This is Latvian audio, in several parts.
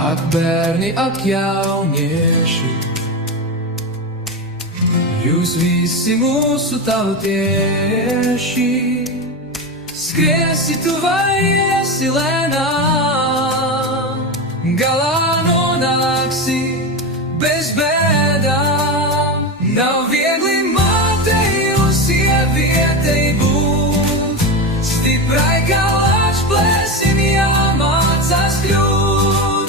Ak bērni, ak jaunieši, jūs visi mūsu tautieši, skriesi tu vai esi lēnām, galā nonāksi bez bēdām. Nav viegli mātei un sievietei būt, stiprai kā lāčs plēsim jāmācās kļūt,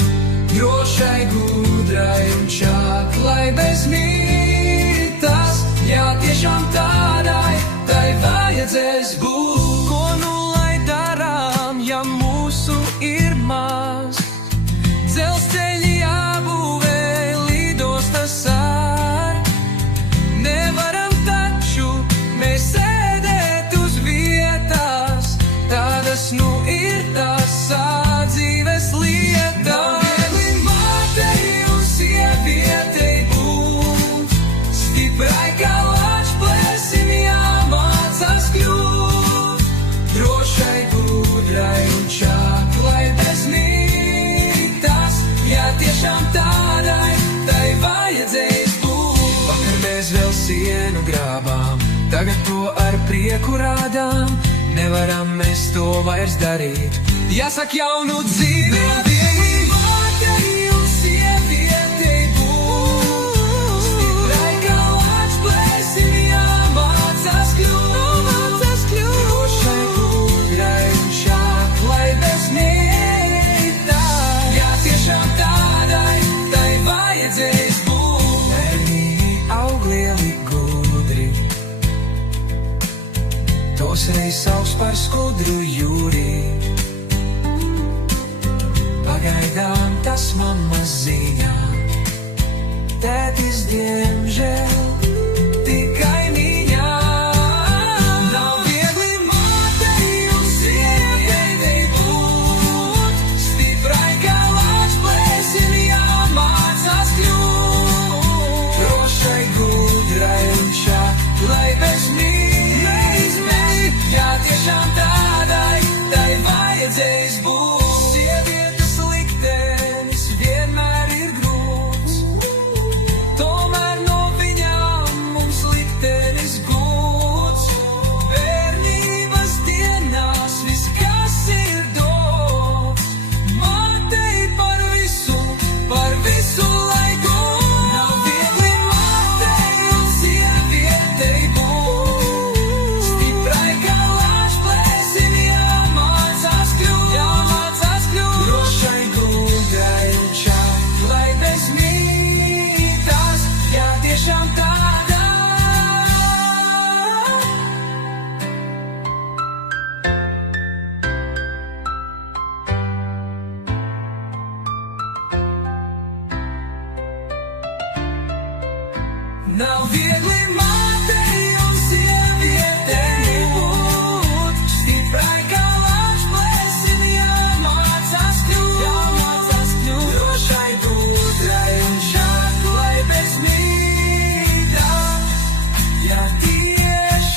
drošai, gudrai un čaklai bez mītas. Jā, tiešām tādai, tai vajadzēs būt. Ko nu lai darām, ja mūsu ir maz? Dzelzceļi jābūvē, lidostas ar. Nevaram taču mēs sēdēt uz vietās, tādas nu ir tās dzīves lietas. Viegli mātei un sievietei būt, stiprai kā lāčs plēsim jāmācās kļūt, drošai, gudrai un čaklai bez mītas. Jā, tiešām tādai, tai vajadzēs būt. Vakar mēs vēl sienu grābām, tagad to ar prieku rādām. Nevaram mēs to vairs darīt, jāsaka jaunu dzīvi. Viegli mātei un sievietei būt, stiprai kā lāčs plēsim jāmācās kļūt, drošai, gudrai un čaklai bez mītas. Jā, tiešām tādai, tai vajadzēs būt. Bērni aug lieli gudri, tos reiz sauc par skudru jūri. Pagaidām tas mammas ziņā, tētis diemžēl tikai mīļā. Nav viegli mātei un sievietei būt, stiprai kā lāčs plēsim jāmācās kļūt, drošai, gudrai un čaklai bez mītas. Jā, tiešām tādai, tai vajadzēs būt. Sievietes liktenis vienmēr ir grūts, tomēr no viņām mums liktenis gūts. Bērnības dienās viss, kas ir dots, mātei par visu laiku. Nav viegli mātei un sievietei būt, stiprai kā lāčs plēsim jāmācās kļūt, drošai, gudrai un čaklai bez mītas. Jā, tiešām tādā. Nav viegli mātei un sievietei būt, stiprai kā lāčs plēsim jāmācās kļūt, drošai, gudrai un čaklai bez mītas. Jā, tiešām.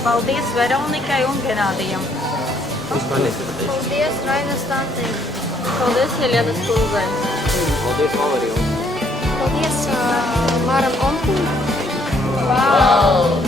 Paldies Veronikai un Genādijam. Paldies Rainas tantei. Paldies Jelienas kundzei. Paldies Valerijam. Paldies Māram Ompum. Wow!